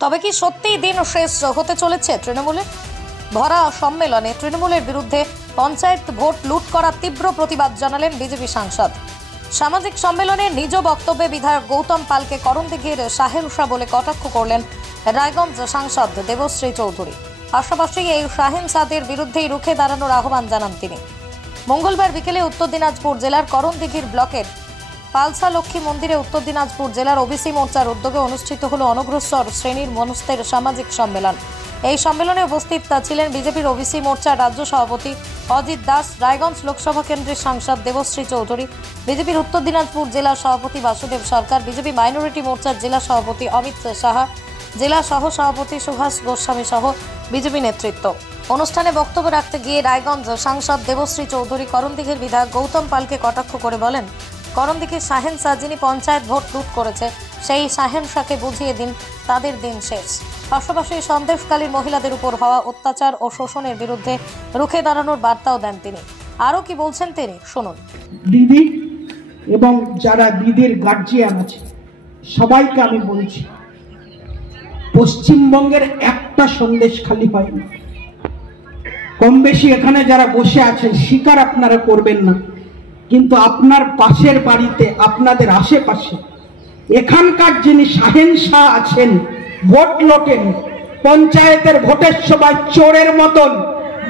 তবে কি সত্যিই দিন শেষ হতে চলেছে তৃণমূলের? ভরা সম্মেলনে তৃণমূলের বিরুদ্ধে পঞ্চায়েত ভোট লুট করার তীব্র প্রতিবাদ জানালেন বিজেপি সাংসদ। সামাজিক সম্মেলনে নিজ বক্তব্যে বিধায়ক গৌতম পালকে করণদিঘির শাহেনশা বলে কটাক্ষ করলেন রায়গঞ্জ সাংসদ দেবশ্রী চৌধুরী। পাশাপাশি এই শাহেনশাদের বিরুদ্ধেই রুখে দাঁড়ানোর আহ্বান জানান তিনি। মঙ্গলবার বিকেলে উত্তর দিনাজপুর জেলার করণদিঘির ব্লকের পালসা লক্ষ্মী মন্দিরে উত্তর দিনাজপুর জেলার ওবিসি মোর্চার উদ্যোগে অনুষ্ঠিত হল অনগ্রসর শ্রেণীর মনস্তের সামাজিক সম্মেলন। এই সম্মেলনে উপস্থিত ছিলেন বিজেপির ওবিসি মোর্চার রাজ্য সভাপতি অজিত দাস, রায়গঞ্জ লোকসভা কেন্দ্রের সাংসদ দেবশ্রী চৌধুরী, বিজেপির উত্তর দিনাজপুর জেলা সভাপতি বাসুদেব সরকার, বিজেপি মাইনরিটি মোর্চার জেলা সভাপতি অমিত সাহা, জেলা সহ সভাপতি সুভাষ গোস্বামী সহ বিজেপি নেতৃত্ব। অনুষ্ঠানে বক্তব্য রাখতে গিয়ে রায়গঞ্জ সাংসদ দেবশ্রী চৌধুরী করণদিঘির বিধায়ক গৌতম পালকে কটাক্ষ করে বলেন, করণদিঘির শাহেনশা যিনি পঞ্চায়েত ভোট লুট করেছে সেই শাহেনশাকে বুঝিয়ে দিন, তাদের দিন শেষ। পাশাপাশি সন্দেশকালীন মহিলাদের উপর হওয়া অত্যাচার ও শোষণের বিরুদ্ধে রুখে দাঁড়ানোর বার্তাও দেন তিনি। আরও কি বলছেন তিনি, শুনুন। দিদি এবং যারা দিদির গার্জিয়ান আছে সবাইকে আমি বলছি, পশ্চিমবঙ্গের একটা সন্দেশ খালি হয়নি। কম বেশি এখানে যারা বসে আছেন স্বীকার আপনারা করবেন না, কিন্তু আপনার পাশের বাড়িতে, আপনাদের আশেপাশে এখানকার যিনি শাহেনশা আছেন, ভোট লোটেন, পঞ্চায়েতের ভোটের সময় চোরের মতন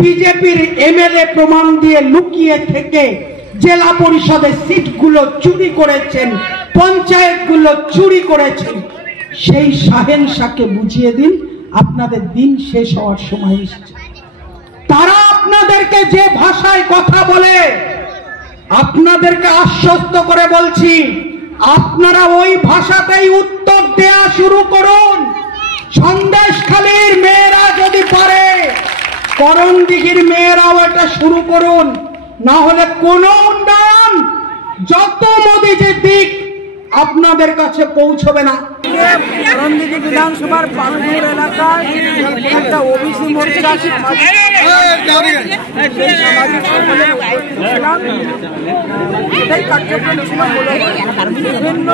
বিজেপির এমএলএ প্রমাণ দিয়ে লুকিয়ে থেকে জেলা পরিষদের সিটগুলো চুরি করেছেন, পঞ্চায়েতগুলো চুরি করেছেন, সেই শাহেনশাকে বুঝিয়ে দিন, আপনাদের দিন শেষ হওয়ার সময় এসেছে। তারা আপনাদেরকে যে ভাষায় কথা বলে, আপনাদেরকে আশ্বস্ত করে বলছি, আপনারা ওই ভাষাতেই উত্তর দেয়া শুরু করুন। সন্দেশখালীর মেয়েরা যদি পারে, করণদিঘির মেয়েরাও এটা শুরু করুন, না হলে কোনো উন্নয়ন যত মোদিজির দিক আপনাদের কাছে পৌঁছবে না। করণদিঘি বিধানসভার পালপুর এলাকায় একটা ওবিসি মোর্চা এটাই কার্যক্রম ছিল। বিভিন্ন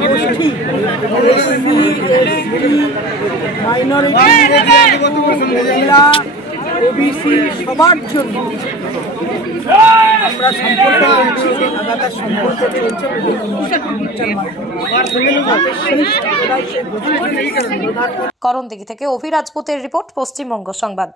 গোষ্ঠী, মাইনরিটি, মহিলা, ওবিসি সবার জন্য আমরা সম্পর্ক লাগাতার সম্পর্ক চলছে। করণদিঘি থেকে অভি রাজপুতের রিপোর্ট, পশ্চিমবঙ্গ সংবাদ।